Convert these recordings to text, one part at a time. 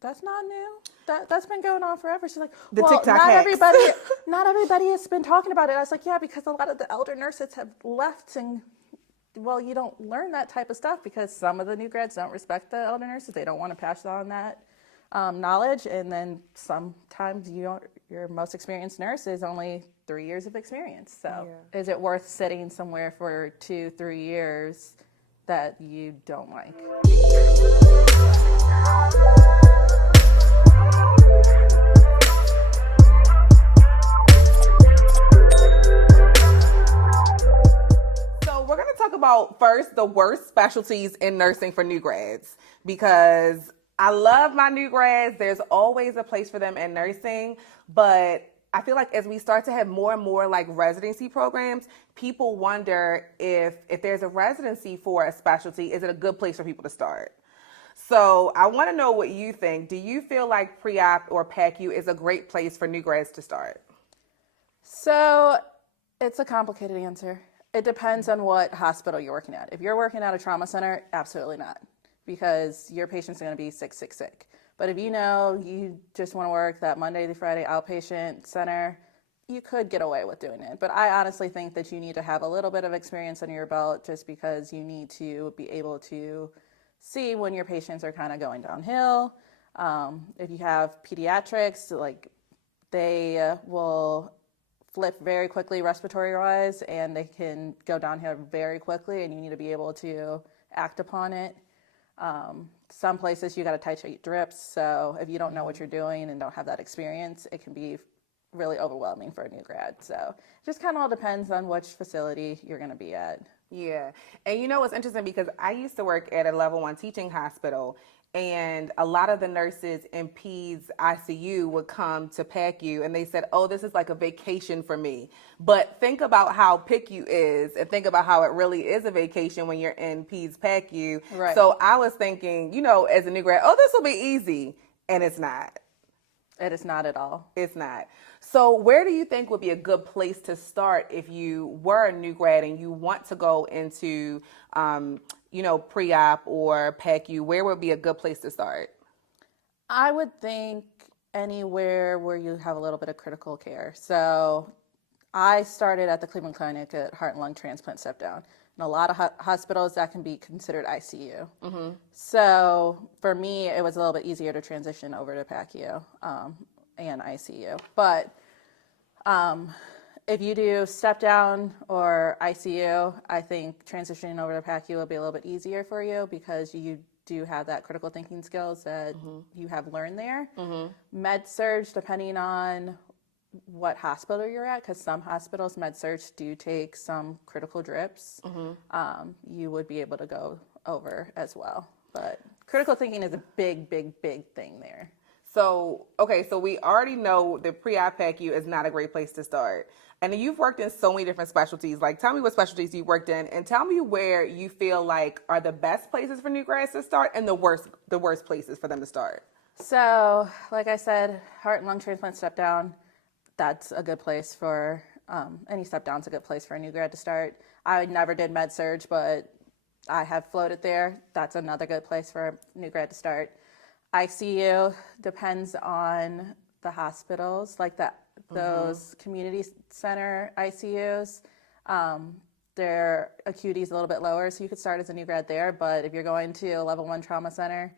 that's not new. That's been going on forever. She's like, The well, TikTok hacks. not everybody has been talking about it. I was like, yeah, because a lot of the elder nurses have left, and well, you don't learn that type of stuff because some of the new grads don't respect the elder nurses. They don't want to pass on that knowledge, and then sometimes your most experienced nurse is only 3 years of experience. So is it worth sitting somewhere for 2-3 years that you don't like? So we're going to talk about first the worst specialties in nursing for new grads, because I love my new grads. There's always a place for them in nursing, but I feel like as we start to have more and more like residency programs, people wonder if there's a residency for a specialty, is it a good place for people to start? So I want to know what you think. Do you feel like pre-op or PACU is a great place for new grads to start? So it's a complicated answer. It depends on what hospital you're working at. If you're working at a trauma center, absolutely not, because your patients are going to be sick. But if you know you just want to work that Monday to Friday outpatient center, you could get away with doing it. But I honestly think that you need to have a little bit of experience under your belt, just because you need to be able to see when your patients are kind of going downhill. If you have pediatrics, like they will flip very quickly respiratory-wise, and they can go downhill very quickly, and you need to be able to act upon it. Some places you got to titrate drips, so if you don't know what you're doing and don't have that experience, it can be really overwhelming for a new grad. So it just kind of all depends on which facility you're going to be at. Yeah. And you know, it's interesting because I used to work at a level 1 teaching hospital, and a lot of the nurses in Peds ICU would come to PACU, and they said, oh, this is like a vacation for me. But think about how PICU is, and think about how it really is a vacation when you're in Peds PACU. Right. So I was thinking, you know, as a new grad, oh, this will be easy. And it's not. It is not at all. It's not. So where do you think would be a good place to start if you were a new grad and you want to go into, pre-op or PACU? Where would be a good place to start? I would think anywhere where you have a little bit of critical care. So I started at the Cleveland Clinic at heart and lung transplant step down. In a lot of hospitals, that can be considered ICU. Mm-hmm. So for me, it was a little bit easier to transition over to PACU and ICU. But if you do step down or ICU, I think transitioning over to PACU will be a little bit easier for you, because you do have that critical thinking skills that you have learned there. Med surg, depending on what hospital you're at, because some hospitals, med surg, do take some critical drips. You would be able to go over as well. But critical thinking is a big thing there. So, okay, so we already know that pre-op PACU is not a great place to start. And you've worked in so many different specialties. Like, tell me what specialties you worked in, and tell me where you feel like are the best places for new grads to start and the worst places for them to start. So, like I said, heart and lung transplant step down, that's a good place for, any step down's a good place for a new grad to start. I never did med surg, but I have floated there. That's another good place for a new grad to start. ICU depends on the hospitals, like those community center ICUs. Their acuity is a little bit lower, so you could start as a new grad there. But if you're going to a level 1 trauma center,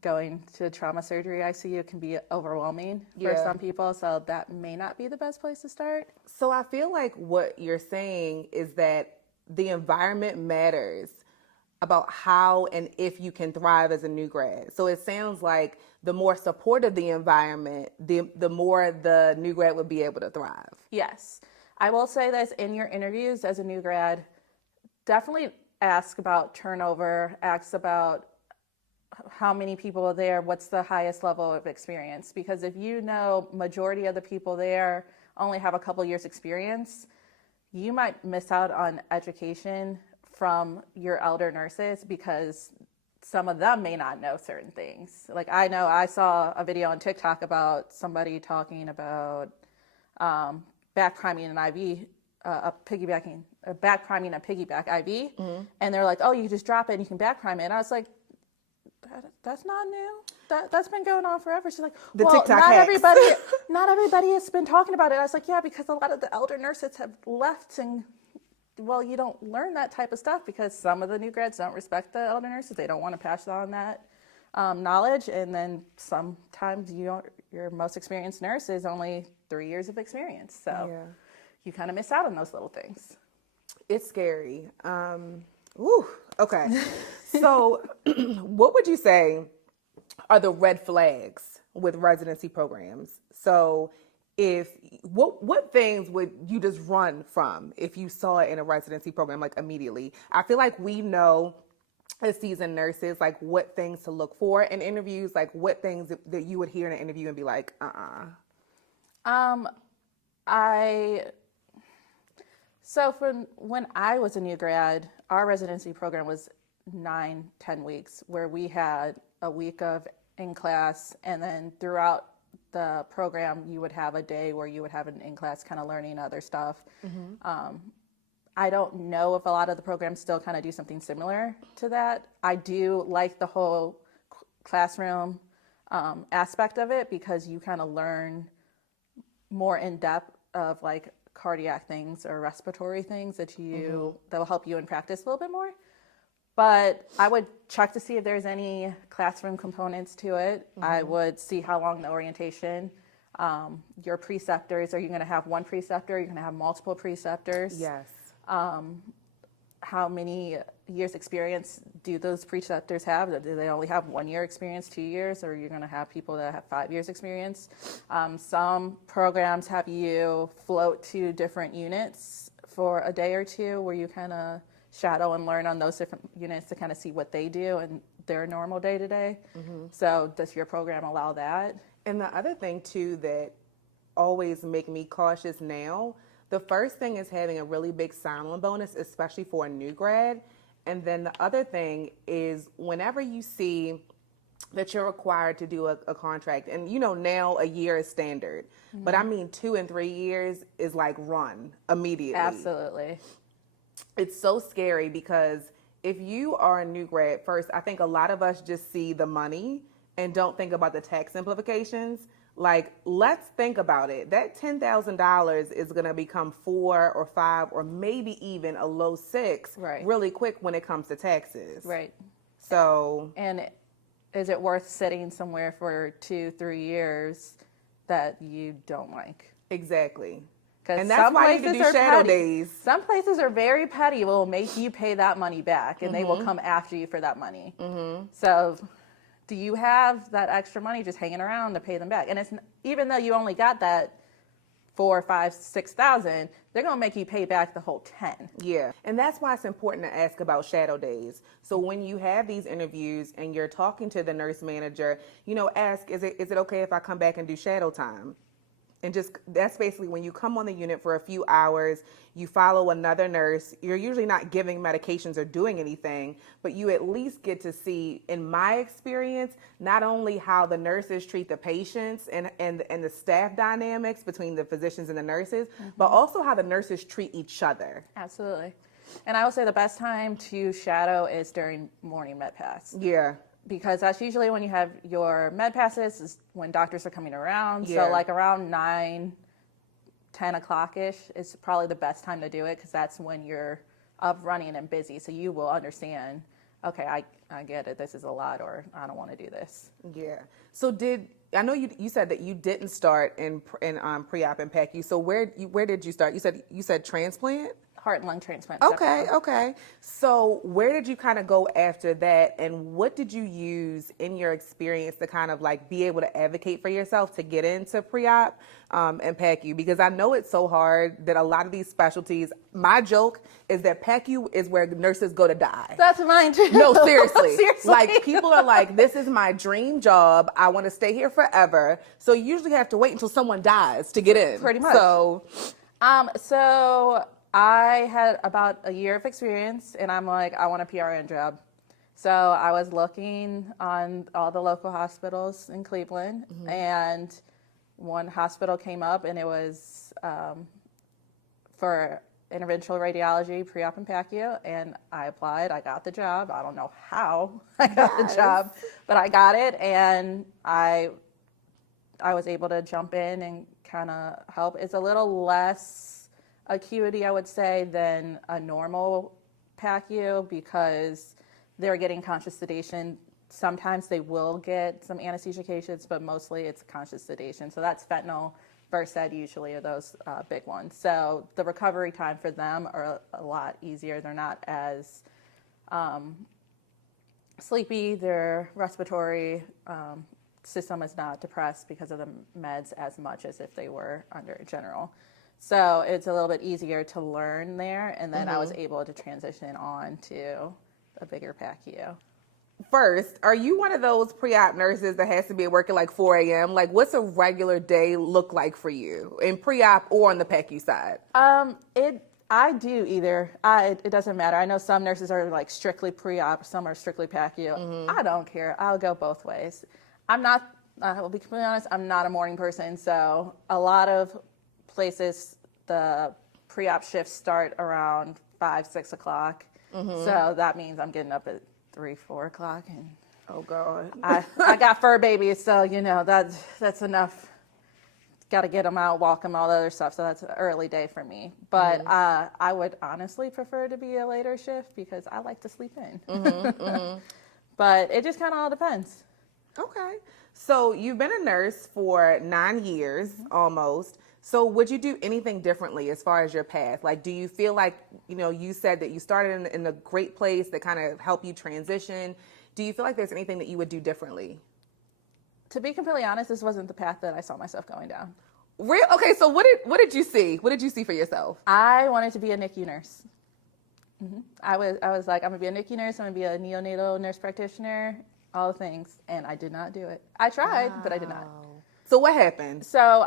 going to trauma surgery ICU can be overwhelming for some people, so that may not be the best place to start. So I feel like what you're saying is that the environment matters about how and if you can thrive as a new grad. So it sounds like the more supportive the environment, the more the new grad would be able to thrive. Yes. I will say this, in your interviews as a new grad, definitely ask about turnover, ask about how many people are there, what's the highest level of experience. Because if you know majority of the people there only have a couple years experience, you might miss out on education from your elder nurses, because some of them may not know certain things. Like, I know I saw a video on TikTok about somebody talking about back priming an IV, back priming a piggyback IV, and they're like, oh, you just drop it and you can back prime it. And I was like, That's not new. That's been going on forever. She's like, The well, TikTok not hacks. everybody has been talking about it. I was like, yeah, because a lot of the elder nurses have left, and well, you don't learn that type of stuff because some of the new grads don't respect the elder nurses. They don't want to pass on that knowledge, and then sometimes your most experienced nurse is only 3 years of experience, so you kind of miss out on those little things. It's scary. Okay. So what would you say are the red flags with residency programs? So what things would you just run from if you saw it in a residency program, like immediately? I feel like we know as seasoned nurses, like what things to look for in interviews, like what things that you would hear in an interview and be like, So when I was a new grad, our residency program was 9-10 weeks, where we had a week of in class, and then throughout the program you would have a day where you would have an in class kind of learning other stuff. I don't know if a lot of the programs still kind of do something similar to that. I do like the whole classroom aspect of it, because you kind of learn more in depth of like cardiac things or respiratory things that will help you in practice a little bit more. But I would check to see if there's any classroom components to it. I would see how long the orientation, your preceptors, are you going to have one preceptor? Are you going to have multiple preceptors? yes. How many years experience do those preceptors have? Do they only have 1 year experience, 2 years, or you're going to have people that have 5 years experience? Some programs have you float to different units for a day or two, where you kind of shadow and learn on those different units to kind of see what they do and their normal day to day. So does your program allow that? And the other thing too that always make me cautious now, the first thing is having a really big sign-on bonus, especially for a new grad. And then the other thing is whenever you see that you're required to do a contract, and you know now a year is standard, but I mean 2 and 3 years is like run immediately. Absolutely. It's so scary because if you are a new grad, first, I think a lot of us just see the money and don't think about the tax implications. Like, let's think about it. That $10,000 is going to become 4 or 5 or maybe even a low 6 really quick when it comes to taxes. Right. So. And is it worth sitting somewhere for 2-3 years that you don't like? Exactly. And that's why you do shadow days. Some places are very petty, will make you pay that money back, and they will come after you for that money. So do you have that extra money just hanging around to pay them back? And it's even though you only got that 4, 5, 6,000, they're gonna make you pay back the whole 10. Yeah, and that's why it's important to ask about shadow days. So when you have these interviews and you're talking to the nurse manager, you know, ask, is it okay if I come back and do shadow time? And just, that's basically when you come on the unit for a few hours, you follow another nurse. You're usually not giving medications or doing anything, but you at least get to see, in my experience, not only how the nurses treat the patients and the staff dynamics between the physicians and the nurses, but also how the nurses treat each other. Absolutely. And I would say the best time to shadow is during morning med pass. Yeah. Because that's usually when you have your med passes, is when doctors are coming around. So like around 9, 10 o'clock-ish is probably the best time to do it, because that's when you're up running and busy. So you will understand, okay, I get it, this is a lot, or I don't want to do this. Yeah. So I know you said that you didn't start in pre-op and PACU. So where did you start? You said transplant? Heart and lung transplant. Okay. So where did you kind of go after that, and what did you use in your experience to kind of like be able to advocate for yourself to get into pre-op and PACU? Because I know it's so hard that a lot of these specialties, my joke is that PACU is where nurses go to die. That's mine too. No, seriously. Like, people are like, this is my dream job. I want to stay here forever. So you usually have to wait until someone dies to get in. Pretty much. So I had about a year of experience, and I'm like, I want a PRN job. So I was looking on all the local hospitals in Cleveland, and one hospital came up, and it was interventional radiology, pre-op and PACU, and I applied. I got the job. I don't know how I got the job, but I got it, and I was able to jump in and kind of help. It's a little less acuity, I would say, than a normal PACU because they're getting conscious sedation. Sometimes they will get some anesthesia cases, but mostly it's conscious sedation. So that's fentanyl, Versed usually are those big ones. So the recovery time for them are a lot easier. They're not as sleepy. Their respiratory system is not depressed because of the meds as much as if they were under general. So it's a little bit easier to learn there. And then I was able to transition on to a bigger PACU. First, are you one of those pre-op nurses that has to be at work at like 4 a.m.? Like, what's a regular day look like for you in pre-op or on the PACU side? I do either. It doesn't matter. I know some nurses are like strictly pre-op, some are strictly PACU. I don't care. I'll go both ways. I will be completely honest, I'm not a morning person. So a lot of places, the pre-op shifts start around 5, 6 o'clock. So that means I'm getting up at 3, 4 o'clock, and oh God, I got fur babies, so that's enough. Got to get them out, walk them, all the other stuff. So that's an early day for me. But I would honestly prefer to be a later shift because I like to sleep in. But it just kind of all depends. Okay, so you've been a nurse for 9 years almost. So would you do anything differently as far as your path? Like, do you feel like, you said that you started in a great place that kind of helped you transition. Do you feel like there's anything that you would do differently? To be completely honest, this wasn't the path that I saw myself going down. Real? Okay, so what did you see? What did you see for yourself? I wanted to be a NICU nurse. I was like, I'm going to be a NICU nurse. I'm going to be a neonatal nurse practitioner, all the things. And I did not do it. I tried, but I did not. So what happened? So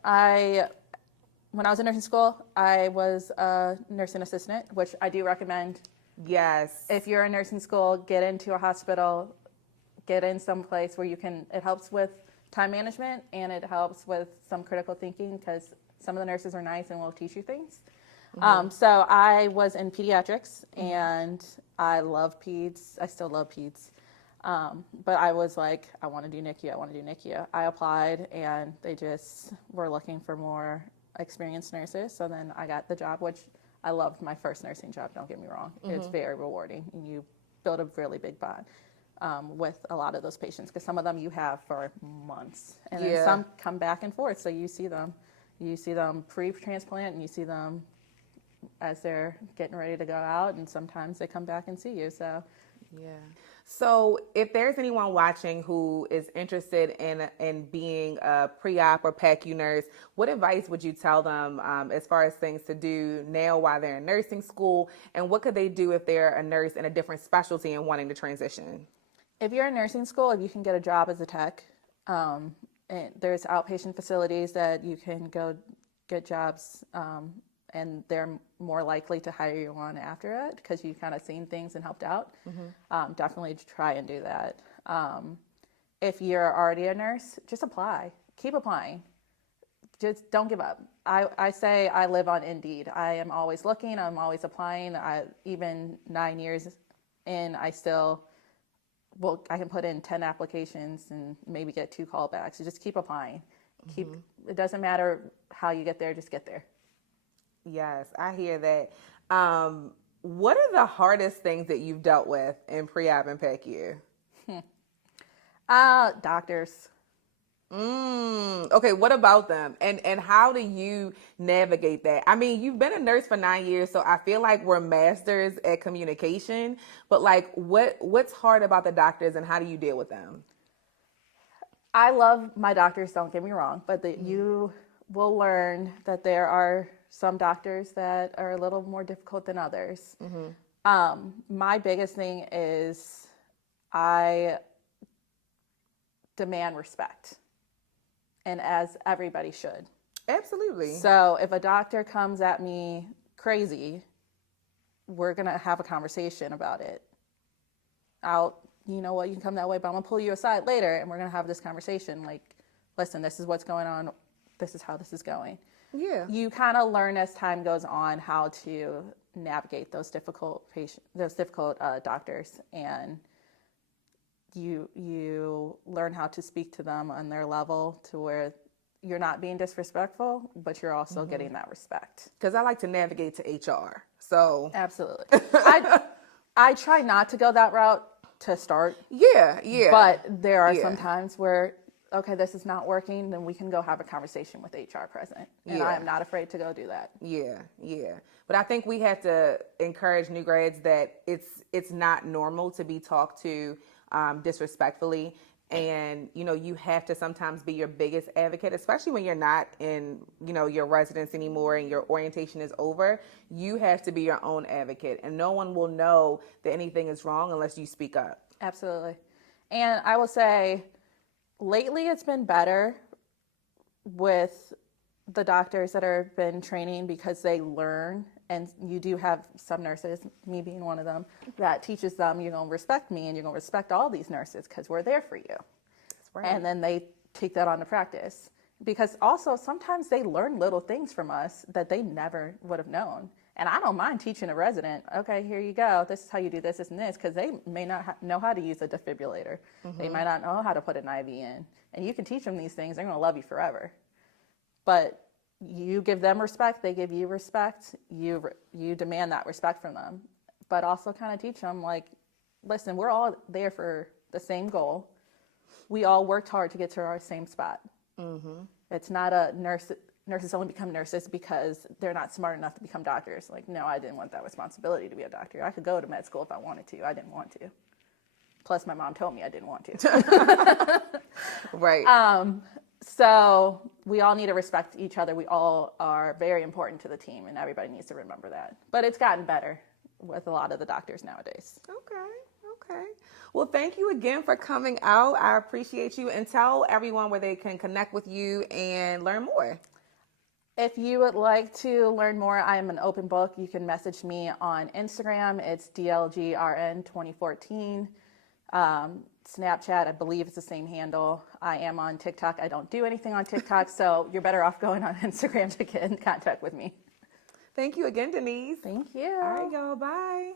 when I was in nursing school, I was a nursing assistant, which I do recommend. Yes. If you're in nursing school, get into a hospital, get in some place where it helps with time management and it helps with some critical thinking because some of the nurses are nice and will teach you things. So I was in pediatrics and I love peds. I still love peds. But I was like, I want to do NICU. I applied and they just were looking for more experienced nurses. So then I got the job, which I loved my first nursing job. Don't get me wrong. It's very rewarding. And you build a really big bond with a lot of those patients because some of them you have for months and then some come back and forth. So you see them pre-transplant and you see them as they're getting ready to go out and sometimes they come back and see you. So So if there's anyone watching who is interested in being a pre-op or PACU nurse, what advice would you tell them as far as things to do now while they're in nursing school? And what could they do if they're a nurse in a different specialty and wanting to transition? If you're in nursing school, if you can get a job as a tech, and there's outpatient facilities that you can go get jobs and they're more likely to hire you on after it because you've kind of seen things and helped out. Definitely try and do that. If you're already a nurse, just apply. Keep applying. Just don't give up. I say I live on Indeed. I am always looking. I'm always applying. Even 9 years in, I can put in 10 applications and maybe get 2 callbacks. So just keep applying. It doesn't matter how you get there, just get there. Yes, I hear that. What are the hardest things that you've dealt with in pre-op and PACU? Doctors. Okay, what about them? And how do you navigate that? I mean, you've been a nurse for 9 years, so I feel like we're masters at communication. But like, what's hard about the doctors and how do you deal with them? I love my doctors, don't get me wrong, but you will learn that there are some doctors that are a little more difficult than others. My biggest thing is I demand respect, and as everybody should. Absolutely. So if a doctor comes at me crazy, we're going to have a conversation about it. You know what, you can come that way, but I'm going to pull you aside later, and we're going to have this conversation. Like, listen, this is what's going on. This is how this is going. Yeah. You kind of learn as time goes on how to navigate those difficult doctors, and you learn how to speak to them on their level to where you're not being disrespectful, but you're also getting that respect. Because I like to navigate to HR. So Absolutely. I try not to go that route to start. yeah. But there are some times where, okay, this is not working, then we can go have a conversation with HR present. And I am not afraid to go do that. Yeah. But I think we have to encourage new grads that it's not normal to be talked to disrespectfully. And, you have to sometimes be your biggest advocate, especially when you're not in, your residence anymore and your orientation is over. You have to be your own advocate, and no one will know that anything is wrong unless you speak up. Absolutely. And I will say, lately it's been better with the doctors that have been training because they learn. And you do have some nurses, me being one of them, that teaches them you're going to respect me and you're going to respect all these nurses because we're there for you. That's right. And then they take that on to practice. Because also sometimes they learn little things from us that they never would have known. And I don't mind teaching a resident, okay, here you go. This is how you do this and this, because they may not know how to use a defibrillator. They might not know how to put an IV in. And you can teach them these things. They're going to love you forever. But you give them respect, they give you respect, you demand that respect from them, but also kind of teach them, like, listen, we're all there for the same goal. We all worked hard to get to our same spot. It's not a nurses only become nurses because they're not smart enough to become doctors. Like, no, I didn't want that responsibility to be a doctor. I could go to med school if I wanted to. I didn't want to. Plus, my mom told me I didn't want to. Right. So we all need to respect each other. We all are very important to the team, and everybody needs to remember that. But it's gotten better with a lot of the doctors nowadays. Okay. Well, thank you again for coming out. I appreciate you. And tell everyone where they can connect with you and learn more. If you would like to learn more, I am an open book. You can message me on Instagram. It's DLGRN 2014. Snapchat, I believe it's the same handle. I am on TikTok. I don't do anything on TikTok, so you're better off going on Instagram to get in contact with me. Thank you again, Denise. Thank you. All right, y'all. Bye.